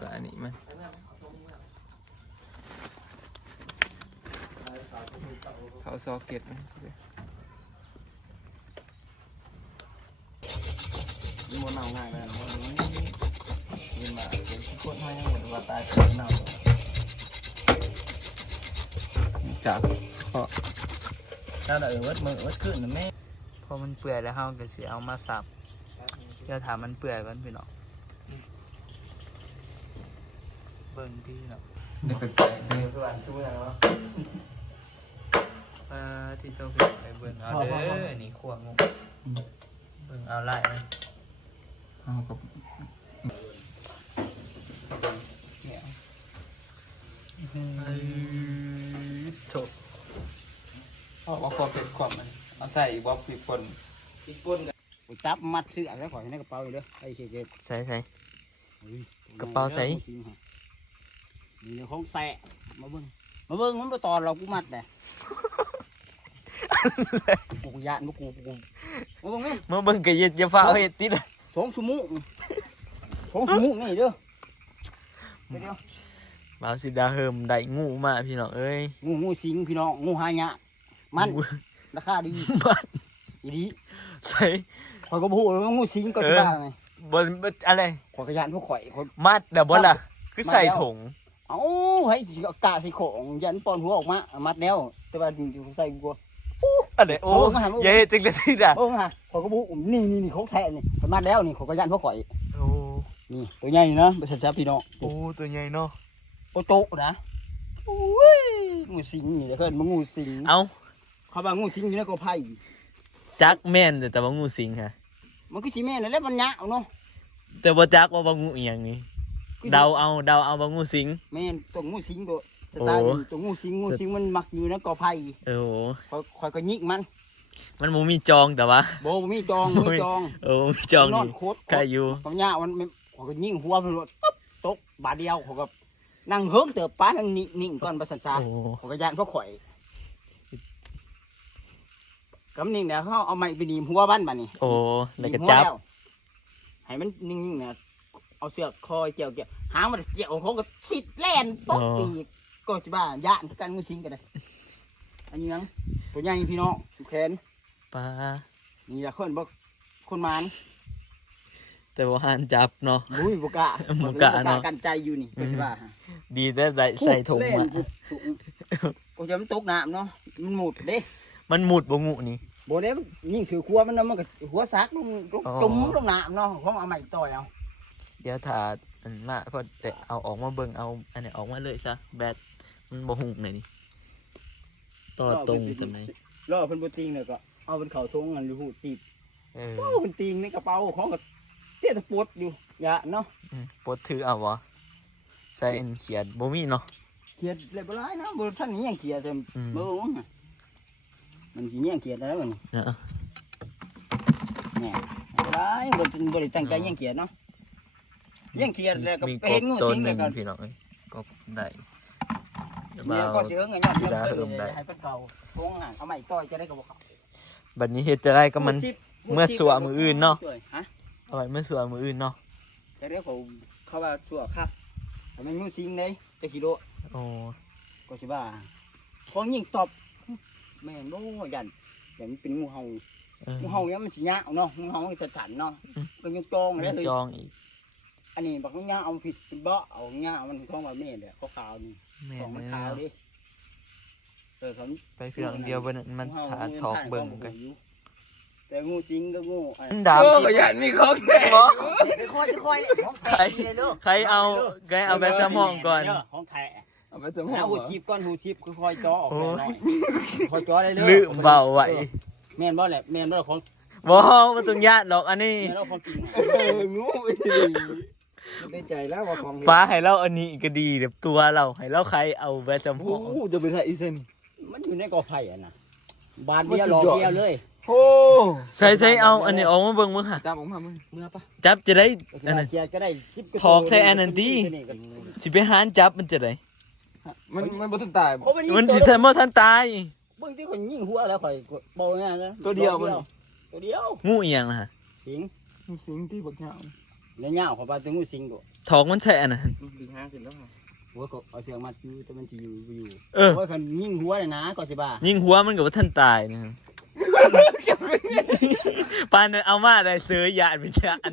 กับอันนี้มันเขาซอกเก็ตมันมันเน่าง่ายเลยนะมันนี่นี่มาเป็นโคตรให้เหมือว่าตายเป็นเน่าจากเพราะถ้าเราเออวัดมือวัดขึ้นนะแม่พอมันเปื่อยแล้วเฮาก็สิเอามาสับเดี๋ยวถามมันเปื่อยก่อนพี่น้องเบิ่งพี่น้องนี่เป็นแปลกนี่คืออันช่วยเนาะเออที่เจ้าพี่ไปเบิ่งเอาเด้อนี่ขวงเบิ่งเอาไล่มันเอากับเนี่ยโถเพราะว่าความเป็นความมันเอาใส่บ่ปีปนอีกคนกันจับมัดเสื้อแล้วขอให้ในกระเป๋าอยู่เด้อไอ้เกศใส่ใส่กระเป๋าใส่ นี่ในของแสะมาเบิ่งมาเบิ่งมันบ่ตอนเรากูมัดแหละกูยานบ่กูกูมาเบิ่งนี่เมื่อเบิ่งก็อย่าอย่าฟ้าเอาเฮ็ดติดสองชั่วโมงสองชั่วโมงนี่เด้อไปเดียวบ่าวสิดาเฮิมได้งูมาพี่น้องเอ้ยงูงูสิงพี่น้องงูหายะมันงูราคาดีมันอีดีใส่ข่อยก็บ่ฮู้ว่างูสิงก็สิบ้าไงบนบนอะไรข่อยก็ยานพวกข่อยข่อยมัดเดี๋ยวบนล่ะ คือใส่ถุง เอ้าให้สิเอากะสิของยันปอนหัวออกมามัดแล้ว แต่ว่าอยู่ใส่กูกลัวอันไหนโอ้เอามาให้มายายจึงเลยที่ด่ะโอ้ฮะข่อยก็บ่ฮู้นี่นี่นี่ของแท้นี่ข่อยมัดแล้วนี่ข่อยก็ยานพวกข่อยโอ้นี่ตัวใหญ่นะบ่ใช่จับพี่น้องโอ้ตัวใหญ่เนาะโอโตะนะโอ้ยงูสิงนี่เด้อเพิ่นมางูสิงเอาเขาว่างูสิงอยู่ในกอไผ่จักแม่นแต่แต่ว่างูสิงค่ะมันคือสิแม่นนั่นแหละมันยะเอาเนาะแต่ว่าจักว่าว่างูอีหยังนี่ คือสิเดาเอาเดาเอาว่างูสิง แม่นตัวงูสิงโดดสไตล์โอ้ มันตัวงูสิงงูสิงมันมักอยู่ในกอไผ่เออโหคอยคอยก็ยิกมันมันบ่มีจองแต่ว่า โบบ่มีจองบ่มีจองเออบ่มีจองนอนนี่โคตร ใครอยู่ กับยามันมันขอยก็ยิงหัวมันโลดตุ๊บตกบาดเดียวขอยก็นั่งเฮิงเติบป้าทั้งนิ่งนิ่งก่อนประสันชาโอ้ขอยก็ยานเพราะข่อยกำนิ่งเนี่ยเขาเอาไม้ไปหนีบหัวบ้านบัดนี้โอ้แล้วก็หนีหัจับแล้วให้มันนิ่งๆเนี่ย เอาเสือกคอยเกี่ยวเกี่ยวหางมันเกี่ยวเขาก็สิดแล่นตกอีกก็จะบ้าย่านคือกันงูสิงกันเลยอันนี้ยังตัวใหญ่พี่น้องสุแขนปลานี่แหละคนบอกคนมานแต่ว่าหันจับเนาะ บุ้ยบุกะบ่กล้าเนาะ กันใจอยู่นี่ก็ใช่ป่ะดีแต่ได้ใส่ถุงเล่มานถุงกูจะมันตกน้ำเนาะ มันหมุดเด้มันหมุดบ่งูนี่ โบเนี้ยิ่งถือครัวมันเนาะมันก็หัวซักลงลงอ๋อจุ่มลงน้ำเนาะเขาเอาใหม่ต่อยเอา เดี๋ยวถ้าอันมาพอได้เอาออกมาเบิ่งเอา อันนี้ออกมาเลยซะแบตมันบ่หุกไหนนี่ต่อตรงจังไดรอเพิ่นบ่ติงเลยก็เอาเป็นเข่าทงกันหรือหูดสิบเออโอ้เพิ่นติงในกระเป๋าของก็เตี้ยตะปวดอยู่อย่าเนาะอืมปลดถือเอาวะใส่อันเขียนบ่มีเนาะ เขียดเลยบ่ร้ายนะบ่ท่านนี้ยังเขียดแต่อืม บ่รู้นะมันสิยังเขียดแล้วมันเนี่ยเนี่ยบ่ร้ายบ่บ่ได้ตั้งใจยังเขียดเนาะ ยังเขียดแล้วก็มีไปกเห็บนงูต้นสิงหแล้นึ่วงก็พี่น้องเอ้ยกบได้เดี๋ยวเนี่ยบ่าวก็สิเอิ้งกันยอดสิได้เอิ้มได้ให้เพิ่นเก่าทงอะเอาใหม่ต่อยจะได้ก็บ่เข้าบัดนี้เฮ็ดจะได้ก็มัน จิ๊บเมื่อสัวมื้ออื่นเนาะ ฮะเอาไว้เมื่อสวนมืออื่นเนาะจะได้เขาเขาว่าสัวครับแต่มันงูสิงเด้จะสิโดโอ้ก็สิว่าของยิงตอบแม่นบ่ยันยันมันเป็นงูเห่า เอองูเห่าเนี่ยมันสิยาวเนาะงูเห่ามันจะฉันเนาะอืมต้องยังจองมีเลยเฮ้ยจองอีก อันนี้บักงาเอาผิดเป็นเบาะเอางามันท้องว่าแม่เด้อขาวๆนี่แม่ของมันนขาวแล้วดิเออเขาไปพี่น้องเดียวบนนั้นมันงูเห่ถาทอกเบิ่งกัน แต่งูสิงก็งูอันมันดาบโอ้ขยันมีของแท้บ่ค่อยๆค่อยๆของแท้ใครเลยเด้อใครเอาใครเอาแบตสมองก่อนเด้ของแท้เอาไปสมอเอางหูชิปก้อนหูชิปค่อยๆจ่อออกโอ้ใส่หน่อยค่อยจ่อได้เลยลืมเบาไว้แม่นบ่แหละแม่นบ่ของบ่มันต้องญาติดอกอันนี้แม่นบ่ของจริงเอองูอี หลีได้ใจแล้วว่าของป้าให้เราอันนี้ก็ดีเดี๋ยวตัวเราให้เราใครเอาแบตสมโอ้องโหจะเป็นไงอีเซนมันอยู่ในกอไผ่อะนะบานเดียวหลอกเดียวเลยโอ้ใส่ใส่เอาอันนี้ออกมาเบิ่งมึงค่ะจับออกมามึงเมื่อปะจับจะได้ก็อันนั้นเกียร์ก็ได้ชิปถอกใส่อันนั้นดิ สิไปหานจับมันจะได้มันมันบ่ทันตายบ่มันสิทันบ่ทันตายเบิ่งที่คนยิงหัวแล้วข่อยโบยนะตัวเดียวมัน ตัวเดียวงูอีหยังล่ะฮะสิง มีสิ่งที่บักเหงา แล้วเหงาเขาไปถึงงูสิงตัวถอกมันใส่อันนั้นอืมขึ้นแล้วหัวก็เอาเสือกมัดอยู่แต่มันจะอยู่บ่อยู่เออโอ้ยคันยิ่งหัวเลยนะก็สิบ้ายิงหัวมันกับว่าท่านตายนะครับปานนั้นเอามาได้เสือยานวิญญาณ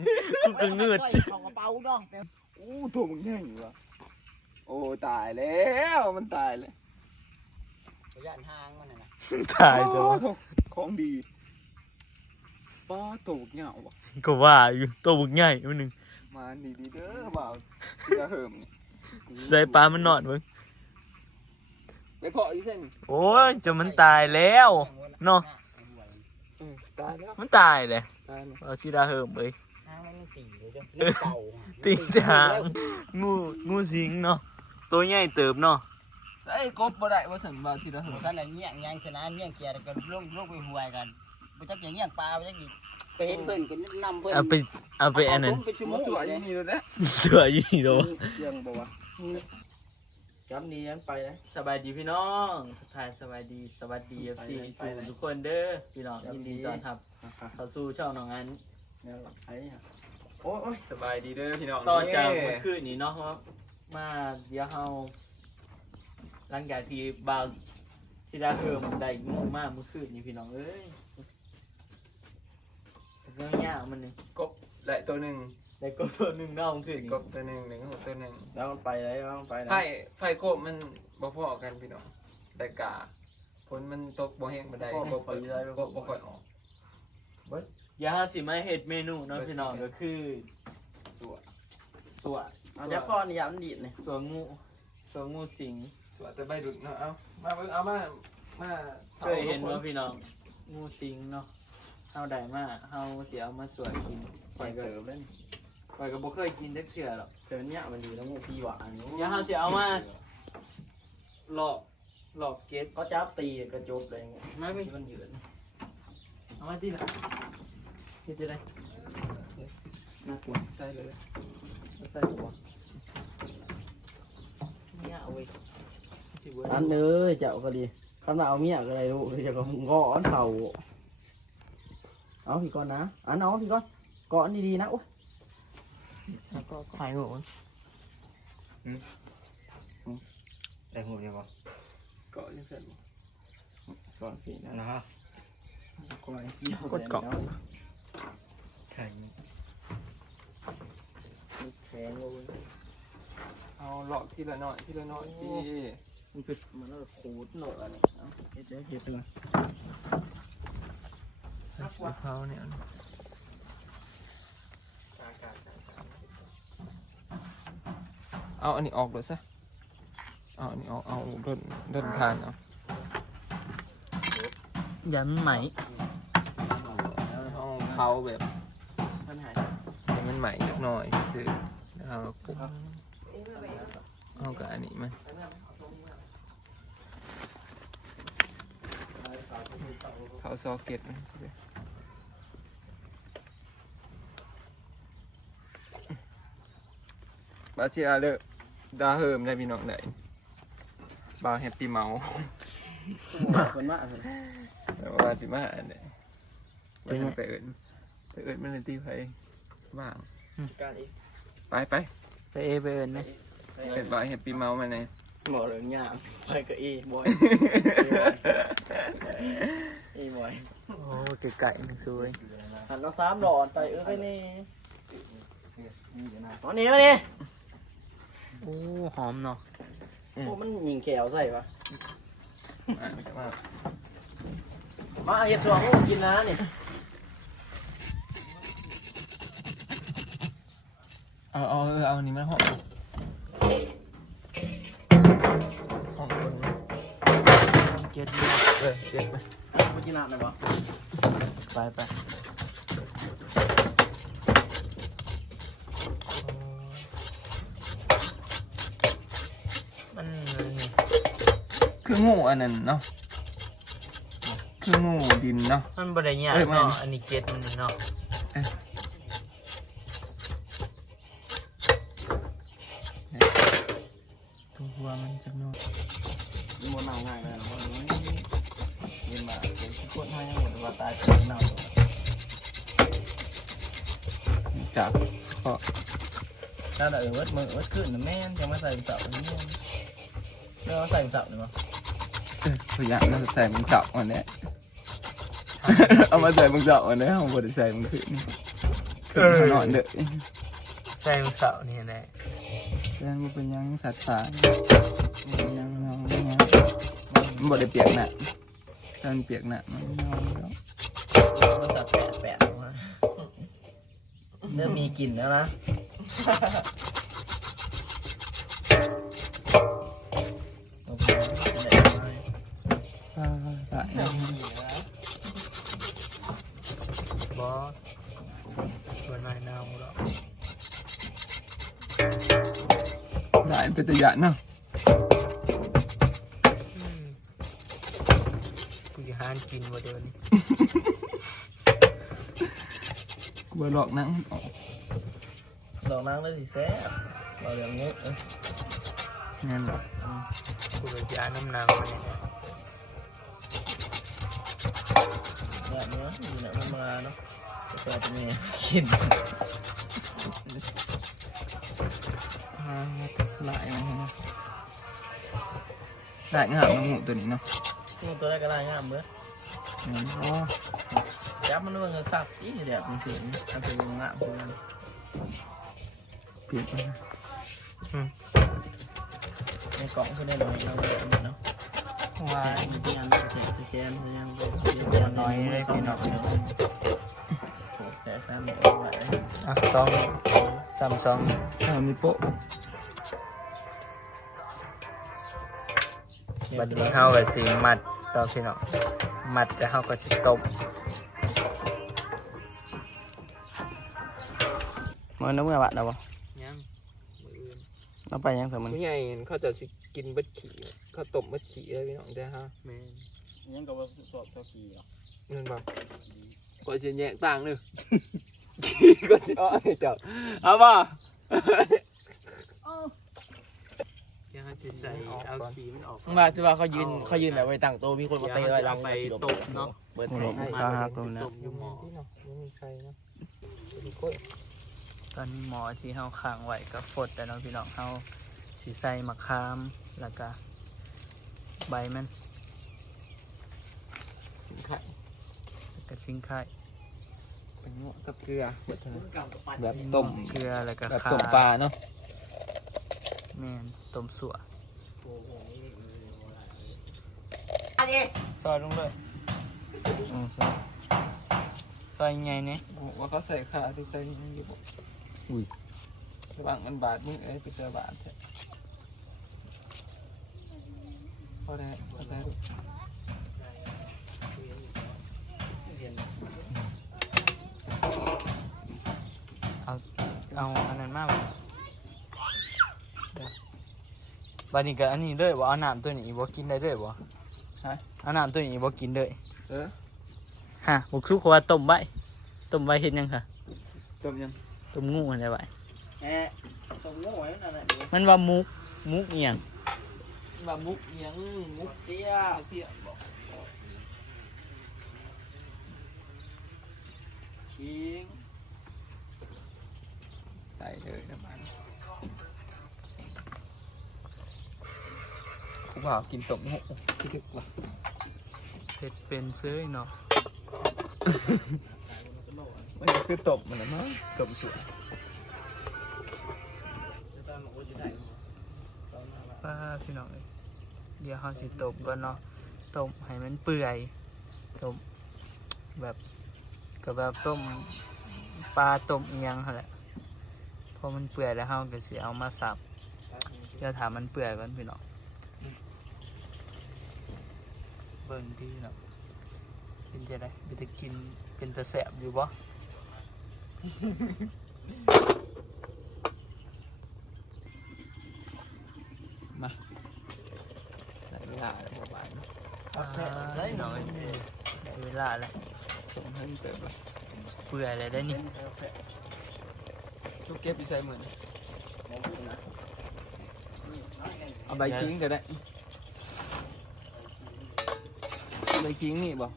กูก็เงืดเขากระเป๋าดองโอ้ตัวมึงแห้งอยู่วะโอ้ตายแล้วมันตายเลยระยะทางมันน่ะนะตายจ้ะวะ โอ้ของดีป้าตัวมึงเหงาวะ ก็ว่าอยู่ตัวบุกใหญ่มันหนึ่งมาดีดีๆเด้อบ่าวจะเหิมนี่ใส่ปลามันนอนเบิ่งไปเพาะอีเส้นโอ้ยจะมันตายแล้วเนาะเออตายแล้วมันตายเลยตายแล้วเอาชีดาเหิมเอ้ยทางมันยังตีเลยจ้ะเล่นเก่าติงจางงูงูสิงเนาะตัวใหญ่เติบเนาะใส่กบบ่ได้ว่าสันบ่าวสิละเหิมท่านน่ะเงี้ยงยังชนะเงี้ยงเกียร์ก็ลงลงไปหวยกันบ่จักอย่างเงี้ยงปลาบ่จักอีก ไปเห็นเพิ่นก็นำเพิ่นเอาไปเอาไปอันนั้นเาเป็นชั่วโมมางสวยเลอยย่างนี้เลยนะเสืออยู่นี่เนาะยังบ่วะจำนี้ยังไปนะสบายดีพี่น้องทักทายสบายดีสวัสดีสี่สู่ทุกคนเด้อพี่น้องยินดีต้อนรับเข้าสู่ช่องน้องอันแนวไอ้ฮะโอ้ยสบายดีเด้อพี่น้องต่อจากเย้เมื่อคืนนี้เนาะเพราะมาเดี๋ยวเฮาหลังจากที่บางที่ได้เพิ่มได้งูมากเมื่อคืนนี้พี่น้องเอ้ยเงี้ยยากมันนี่กบและตัวหนึ่งได้ก็ตัวหนึ่งเน่าเมื่อคืนนี้กบตัวหนึ่งหนึ่งหกตัวหนึ่งแล้วมันไปแล้วมันไปแล้วไฟไฟกบมันบ่พอกันพี่น้องแต่กาฝนมันตกบ่แห้งบ่ได้กบกบบ่ค่อยออกเดี๋ยวเฮาสิมาเฮ็ดเมนูเนาะพี่น้องก็คือสวยสวเอาจะพ่อนี่ยามนดีดนี่สวงูสวงูสิงสวยแต่ใบดุดเนาะเอามาเบิ่งเอามามาเคยเห็นว่าพี่น้องงูสิงเนาะ เฮาได้มาเฮาสิเอามาสวยกินปล่อยเกิดเล่นข่อยก็บ่เคยกินจักเทื่อหรอกเกิดเนี่ยมันดีแล้วงูพี่หวานเดี๋ยวเฮาสิเอามา หลอกหลอกเก็ตก็จับตีกระจบเลยมาพี่มันยืนเอามาที่ละเฮ็ดจะได้น่ากลัวใส่เลยเอาใส่หัวเนี่ยเอาเว้ยสิเว้ยอันเอ้ยเจ้าก็ดีคำว่าเอาเมียก็ได้ลูกจะก็งออันเข่า เอาพี่ก่อนนะอันเอาพี่ก่อนเกาะดีๆนะโอ้ยแล้วก็ถ่ายหัวได้หูยังก่อนเกาะยังเสร็จบ่ก่อนพี่นะนะฮะกดเกาะแข็งแข็งเลยเอาหลอกทีละหน่อยทีละหน่อยที่มันเป็นมันน่าจะขูดหน่อยอะไรเอาเฮ็ดเดี๋ยวเฮ็ดเลย เขาเนี่ยเอาอันนี้ออกเลยซะเอาอันนี้ออกเอาเดินเดินทานเอายันไหมเอาเผาแบบมันหายให้มันใหม่นิดหน่อยซื้อแล้วเอาปุ๊บเอากับอันนี้มัน เผาซอกเก็ตมันซื้อๆบาซิอาเลอดาเฮิมได้พี่น้องได้บาวแฮปปี้เมาคนว่าแต่ว่าสิมาอันเนี่ยมันไปเอิญไปเอิญมันเลยตีไฟบ้างการอีกไปไปไปเอไปเอินไหมเป็นบอยแฮปปี้เมาส์มาเนี่ย บอกเลยยามไปกับอีบอยอีบอยโอ้ไก่ๆนึงสวยหันเราสามหลอดไปเออไปนี่ตอนนี้มานี่โอ้หอมเนาะโอ้มันยิงแขวใส่ปะมามามาเห็ดสวงกินนะนี่เอาเอาเอาเอาอันนี้มาหอม เจ็ดเออเก็บไปมากินน้ำหน่อยปะไปไปมันนี่คืองูอันนั้นเนาะคืองูดินเนาะมันบริยากเอ้ยมันเนาะอันนี้เจ็ดมันเนาะตัวหัวมันจะนอน มันเน่าง่ายเลยนะมันย็นมาเป็นที่คนให้ยังหมดว่าตายเป็นเน่าจับก็ถ้าเราเออวัดมือวัดขึ้นแม่นจะมาใส่เสาเนี่ยแล้วใส่เสาเนี่ยมั้งพยายามเราใส่มึงเจาะวันนี้เอามาใส่มึงเจาะวันนี้เอาบไดใส่มึงขึ้นขึ้นนอนเด้อใส่มึงเสาเนี่ยแหละแสดงว่าเป็นยังสัตว์ป่าเป็นยัง มันบ่ได้เปียกหนะถ้ามันเปียกหนะมันเน่าแล้วมันจะแปะแปะออกมาเริ่มมีกลิ่นแล้วนะโอเคแดดมาอ่าตายแล้วบอสเปิดไม้เน่าแล้วได้เป็นตะยะเนาะานกินว่าเดี๋ยวนี้กูบ่หลอกหนังออกดอกนางเลยสิแซ่บเราอย่างนี้เอ้ยงั้นหรอกูจะยาน้ำนางมาเนี่ยเนี่ยเนื้ออยู่ในมันมาเนาะก็จะเป็นไงกินอ่าหลายมันนะหลายงามน้องหมูตัวนี้เนาะงูตัวแรกก็ได้งามเบ้องั้นอ๋อ จับมันด้วยเงินคักอีเดียบจริงๆมันเป็นงามเหมือนกันเปียกแล้วนะในกล่องเขาได้หน่อยเราเลยเนาะว่าแต่ที่งานเสร็จสแกนยังเป็นน้อยเลยพี่น้องแต่ซ้ำเอาไว้อะสองสามสองถ้ามีโป๊ะบัดนี้เฮาก็สิมัดต่อพี่น้อง มัดแล้วเฮาก็สิตบมันน้ำเมื่อวะนะบ่ยังมืออื่นเอาไปยังสมันผู้ใหญ่เห็นเขาจะสิกินเบัดขี่เขาต้มเบัดขี่เลยพี่น้องแต่ฮะแม่ยังก็ว่าสอบตัวกี่หรอเงินบอกก็สิแยกต่างเนึงขี่ก็สิอ้อยเจ้าเอาบ่ ยังจะใส่เอาขีมันออกว่าจะว่าเขายืนเขายืนแบบไว้ตั้งโตะมีคนมาเตะไว้หลังไปสิลบตบเนาะ เบิดโอ้ให้โหข้าหักตรงนั้นตบอยู่หมอ ที่เนาะไม่มีใครเนาะตอนนี้หมอที่เฮาค้างไว้ก็ฟดแต่น้องพี่น้องเฮาสิใส่มะขามแล้วก็ใบมันไข่กระชิงไข่เป็นงวกับเกลือเบิดเท่านั้นแบบต้มเกลือแล้วก็แบบข่าต้มปลาเนาะ แม่นต้มสัวซอยลงเลยอืมซอยยังไงเนี่ยว่าเขาใส่ขาที่ใส่นี่อยู่บ่อุ้ยระหว่างมันบาดมึงเอ้ยไปเจอบาดแท้พอได้พอได้ลูกเอาอันนั้นมาก บัดนี้ก็อันนี้เลยบ่เอาน้ำตัวนี้บ่กินได้เลยบ่ฮะ เอาน้ำตัวนี้บ่กินเลยเออฮะบุกทุกคนว่าต้มไว้ต้มไว้เห็นยังค่ะต้มยังต้มงูอะไรไว้แหะตรงโง่ไว้นั่นแหละมันว่ามุกมุกเอียงบามุกยังมุกเตี้ยเตี้ยบอกชิงใส่เลยน้ำมัน กูบอกกินต้มหูที่ดึกว่ะเผ็ดเป็นซื้อเนาะมันคือตบมันนะมั้งตบสวยป้าพี่น้องเอ้ยเดี๋ยวเขาสิต้มก่อนเนาะต้มให้มันเปื่อยต้มแบบก็แบบต้มปลาต้มเอียงหั่นแหละพอมันเปื่อยแล้วเขาก็สิเอามาสับเดี๋ยวถามมันเปื่อยก่อนพี่น้อง เบิ่งพี่น้องเป็นจะได้เป็นจะกินเป็นตะแสบอยู่บ่ใส่เวลาเลยประมาณได้หน่อยได้เวลาแล้วสองพันเติมเลยเปื่อยอะไรได้นี่ชุบเก็บไปใส่เหมือนเอาใบกิ้งก็ได้ ใบกิ้งนี่บอก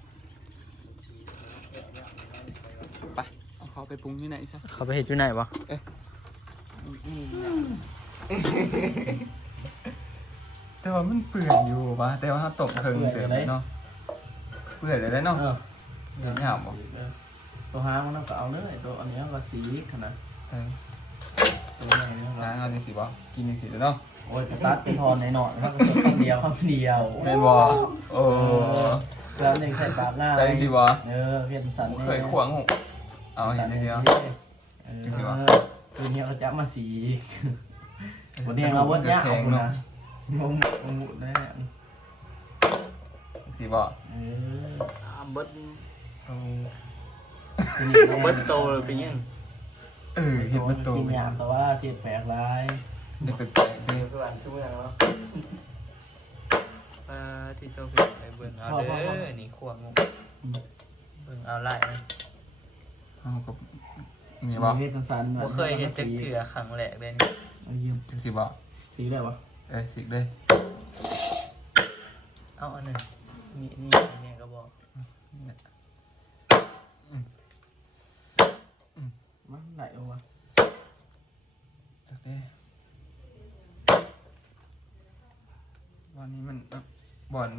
ไปเอาเขาไปปรุงที่ไหนซะเขาไปเห็ดอยู่ไหนวะใบแต่ว่ามันเปื่อยอยู่วะแต่ว่าเขาตบเพิงเกิดเนาะเปื่อยเลยแล้วเนาะเออเห็นไม่หามบ่ตัวหางมันก็เอาเลยตัวอันนี้ก็สีขนาดเออตัวใหญ่เนี่ยล้างเอาจังสิบ่กินจังสิเด้อเนาะโอ้ยกระตัดเป็นทอนในหนอนแล้วก็คำเดียวคำเดียวแม่นบ่โอ้ แล้วหนึ่งใส่ปากหน้าใส่จังสิบ่เออเพี้ยนสันเคยขวางหูเอาเห็นจังสิเนาะเออจริงสิวะตัวนี้เราจะมาสีวันนี้เราวัดเนี้ยเอาคุณนะงงงงแน่จังสิบ่เอออ่าเบิดเอาทีนี้เบิดโตเลยเป็นยังเออเห็นประตูกินยามแต่ว่าเสียดแปลกร้ายเด็กแปลกๆนี่เพื่อนทุกอย่างเนาะ อ่าที่โตเป็นไปเบิ่งเอาเด้อนี่ขวางงูเบิ่งเอาไล่นะเอากับนี่บ่เพี้ยนสันบ่เคยเห็นจักเถื่อครั้งแรกเลยนี่เอาเยี่ยมจังสิบ่สีได้ปะเออสิเด้อเอาอันนึงนี่นี่นี่ก็บอกมันไหลออกมาจักเด้อวันนี้มันบ่ อน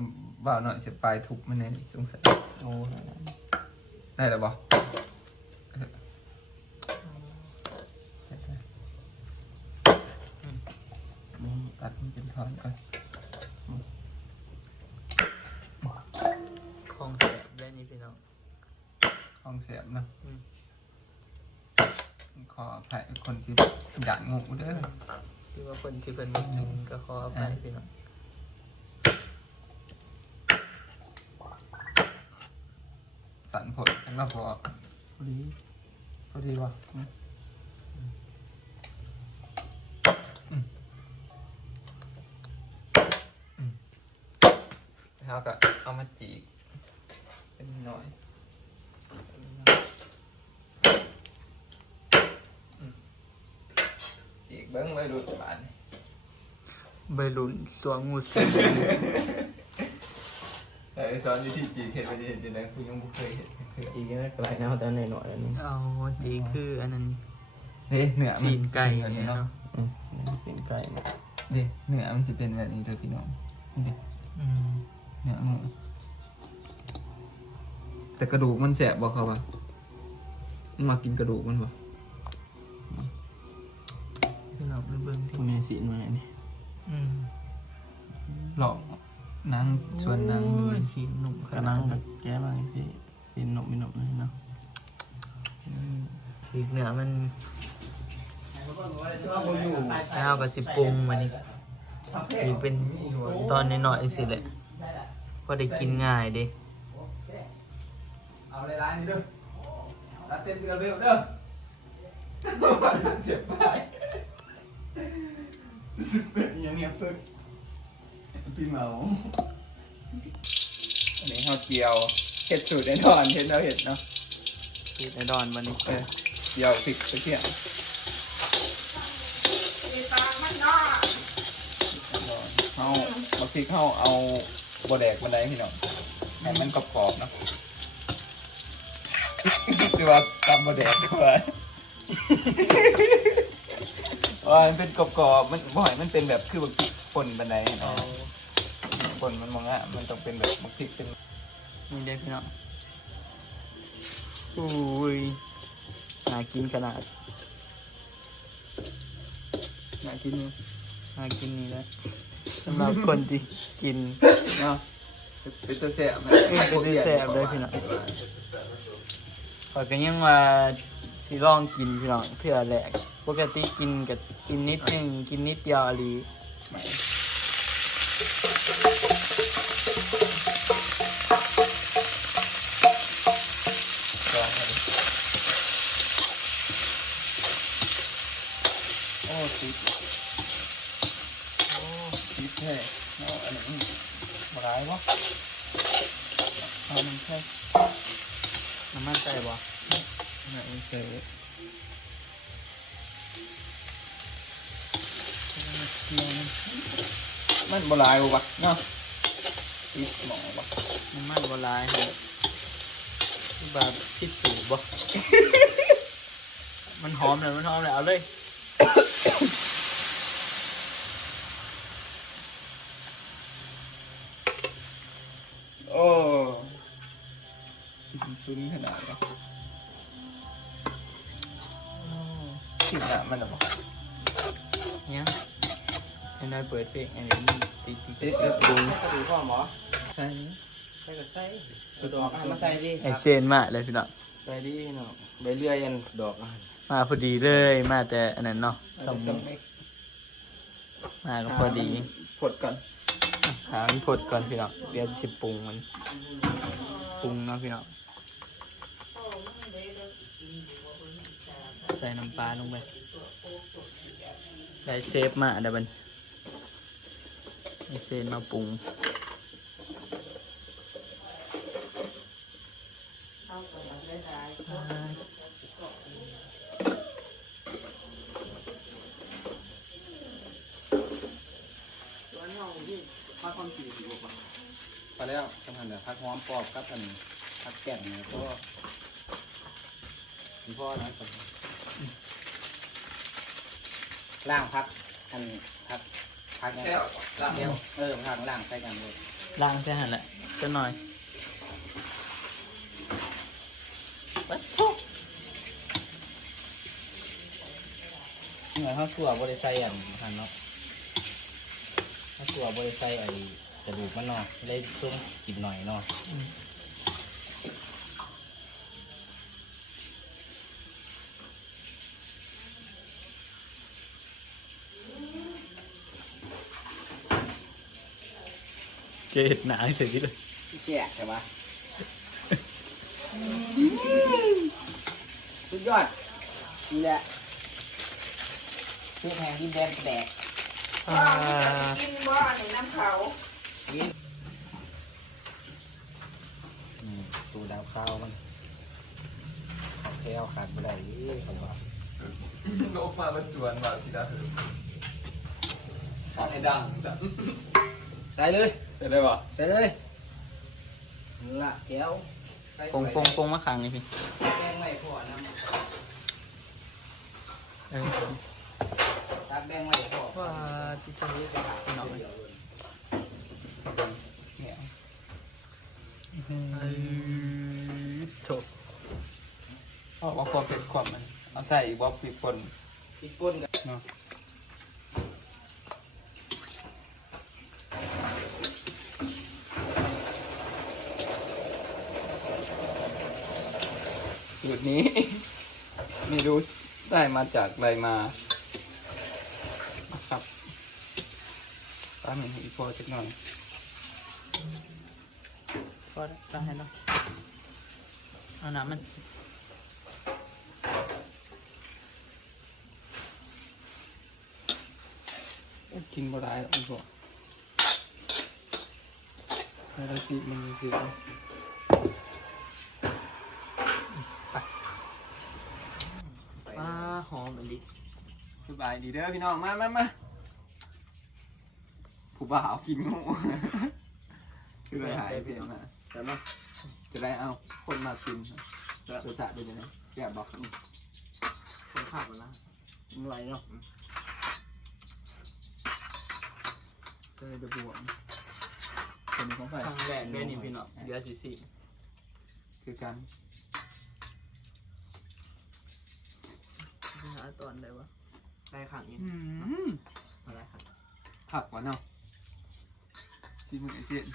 บ่าวหน่อยสิปลายทุบมันแน่นี่สงสัยโอ้ยได้แล้วบ่ตัดมันเป็นท่อนก่อนของแสบได้นี่พี่น้องห้องเสียบเนาะอืมขออภัยคนที่หยาดงูเด้อที่ว่าคนที่เพิ่นบ่กินก็ขออภัยพี่น้อง สันผลทั้งเราพอพอดีพอดีว่ะอืมอืมอืมแล้วก็เอามาจีกเป็นหน่อยอืมจีกเบิ้งไว้ดูบานนี่ใบรุ่นสวงงูสิ งแต่ไอ้สอนวิธีจีกเห็นไปเห็นจังไดคุณยังไม่เคยเห็นเคยอีกนิดก็ไหลนะแต่หน่อยหน่อยนึงเอาจีคืออันนั้นเด้เนื้อมันสีนไก่แบบเนี่นี้ยเนาะเนาะอืมกินไก่เด้เนื้อมันจะเป็นแบบนี้เลยพี่น้องนี่เด้อืมเนื้อหมูแต่กระดูกมันแสบบอกเขาปะมันมากินกระดูกมันปะพี่น้องไปเบิ่งพที่วกนี้สีมา นางชวนนางโอ้เลยยสีหนุ่มขกระนานัดงนั้นแก้บ้างสิสีหนมมีหนมเลยเนาะสีเหนือมันแล้วก็สิปรุงมานี่สีเป็นตอนน้อยๆสิแหละพอได้กินง่ายเด้เอาเลยร้านนี้เด้อร้านเต้นเรือเร็วเด้อเสียบไปสุดเป็นยังเงี้ยเพิ่ง พี่เมาอันนี้ข้าวเจียวเห็ดสูตรแน่นอนเห็ดเราเห็ดเนาะสูตรในดอนวันนี้เออเจียวพริกกระเทียมเอาบางทีเข้าเอาบแดกบันไดพี่น้องให้มันกรอบๆเนาะคือว่าตำบแดกด้วยว่ามันเป็นกรอบๆมันบ่อยมันเป็นแบบคือบางทีป่นบันไดเอาเนาะ ป่นมันมองอะมันต้องเป็นแบบบางทีเป็นนี่เด้พี่น้องอุ้ยน่ากินขนาดน่ากินนี่น่ากินนี่นะสำหรับคนที่กินเนาะเป็นตัวแสบนะเป็นตัวแสบเลยพี่น้องข้อยก็ยังว่าสิลองกินพี่น้องเพื่อแหลกปกติกินกับกินนิดนึงกินนิดเดียวอะลีลองมาดิ โอ้ติดโอ้ติดแท้เนาะอันนี้มาร้ายวะเอามันแค่น้ำมันใจบ่ไหนเฉย มันบหลายวะเนาะติดหมอวะน้ำมันบ่หลายให้บาดพิษสูบบ่มันหอมเลยมันหอมเลยเอาเลยโอ้ซุ้มขนาดนี้ถึงอะมันหรอ เนี่ย ให้นายเปิดเพลงอันนี้มันติดติดเอ๊ะเอ๊ะดูถ้าดูพ่อหมอใช่ใส่ก็ใส่กระดอกอะมาใส่ดิไอเซนมาเลยพี่น้องใส่ดิเนาะใบเลื่อยยันดอกอะมาพอดีเลยมาแต่อันนั้นเนาะสม็กมาก็พอดีกดก่อนหามันพดก่อนพี่น้องเดี๋ยวสิปรุงมันปรุงเนาะพี่น้องใส่น้ำปลาลงไปได้เซฟมาเดี๋ยวมันไอ เซนมาปรุงพักความคิดอยู่ป่ะไปแล้วสำคัญเดี๋ยวพักหอมปอบกับอันพักแก่งเนี่ยก็คุณพ่อนะสำคัญล่างพักอันพัก พักเนี่ยแก้วละเดียวเออพักล่างใส่กันเลยล้างใช่หันแหละจะหน่อยวัดทุกเหมือนข้าวสั่วบริไซอันหันเนาะข้าวสั่วบริไซไอ้กระดูกมันเนาะเลยช่วงกินหน่อยเนาะ เจ็ดหนาเฉยเลยเสียใช่ปะสุดยอดนี่แหละชื่อแพงดินแดนแดกอ่ากินบ่อันนี้น้ำเขาอืมตูดาวข้าวมันขอแก้วขาดไม่ได้ผมว่าโลกมาบรรจวนว่าสิดาเหิมขาดให้ดังจ้ะใส่เลย จะได้ป่ะใส่เลยละแก้วใส่ปงปงปงมะขังนี่พี่แกงไม่พอนะเออตักแดงไว้พอว่าที่จะนี้จะพี่น้องเลยเนี่ยถูกเอาเอาความเผ็ดความมันเอาใส่บ๊อบพริกป่นพริกป่นกับเนาะ สูตรนี้ ไม่รู้ได้มาจากอะไรมานะครับตามเห็นอีกพอสักหน่อยก็ได้ให้เนาะเอาน้ำมันกินบ่ได้หรอกอีกพอแล้วที่มันคือปลา หอมอันนี้สบายดีเด้อพี่น้องมามามาผู้บ่าวกินงูคืออะไรหายเสียงนะแต่ว่าจะได้เอาคนมากินจะรสชาติเป็นยังไงแกบอกอืมคนขับนะหน่วยเนาะจะได้จะบวมเป็นของใครทางแรกด้วยนี่พี่น้องเดือสิสิคือกัน หาตอนได้วะได้ขังนี้อืมอะไรขังผักวะเนาะซีมือไอเสียน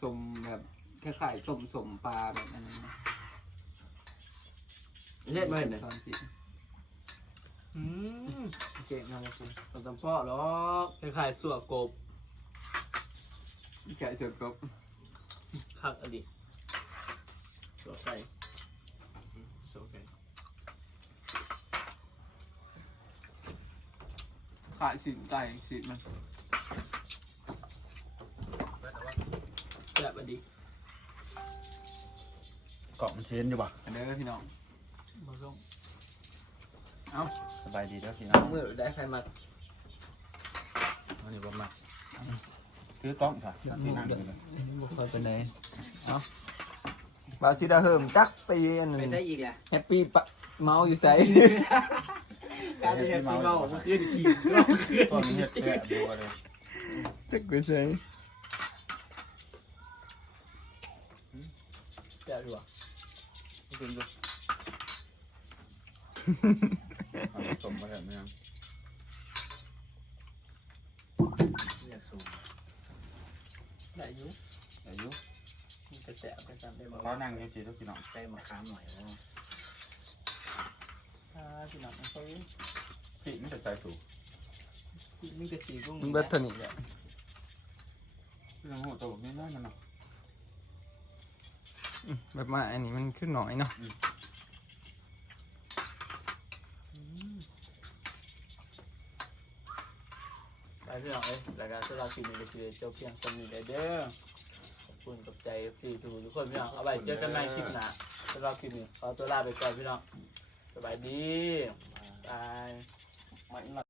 สมแบบคล้ายๆต้มสมปลาแบบนั้นนะเล็ดมาเนี่ยตอนสิอืมเก่งมากเลยคุณตอนจำพ่อหรอกคล้ายๆสัวกบแกะเสือกบขักอันนี้สัวไก่สัวไก่ ขายสินไก่สินมันแบบอันนี้เกาะมันเชนอยู่ป่ะอันเด้อพี่น้องมาลงสบายดีแล้วพี่น้องเมื่อได้ใครมาอันนี้บ่มากคือกล้องค่ะที่นั่งเลยบุคคลเป็นไงเอาบาซิดาเฮิมจักไปอันไปนึงใส่อีกแหละแฮปปี้ปะเมาอยู่ใส่ การที่เมาเมื่อคืนขี่ตอนนี้เฮ็ดแซ่บดูเลยจักไปใส่แซ่ดีว่ะกินดูสมมาแบบนี้อยากสูงได้ยุอายุมันก็แซ่บไปจำได้บ่เขานั่งยังสีทุกพี่น้องใส่มะขามหน่อยเนาะอ่าพี่น้องเขา พี่ไม่จะใจสูงมีแต่สีกุ้งมันเบิดเท่านี้แหละพี่น้องหัวโตไม่น้อยมันเนาะแบบมาอันนี้มันขึ้นหน่อยเนาะไปพี่น้องเอ้ยรายการสำหรับคลิปนี้ก็คือจบเพียงเท่านี้เด้อขอบคุณกับใจสี่ทุกทุกคนพี่น้องเอาไว้เจอกันใหม่คลิปหน้าสำหรับคลิปนี้ขอตัวลาไปก่อนพี่น้องสบายดีบาย main lah.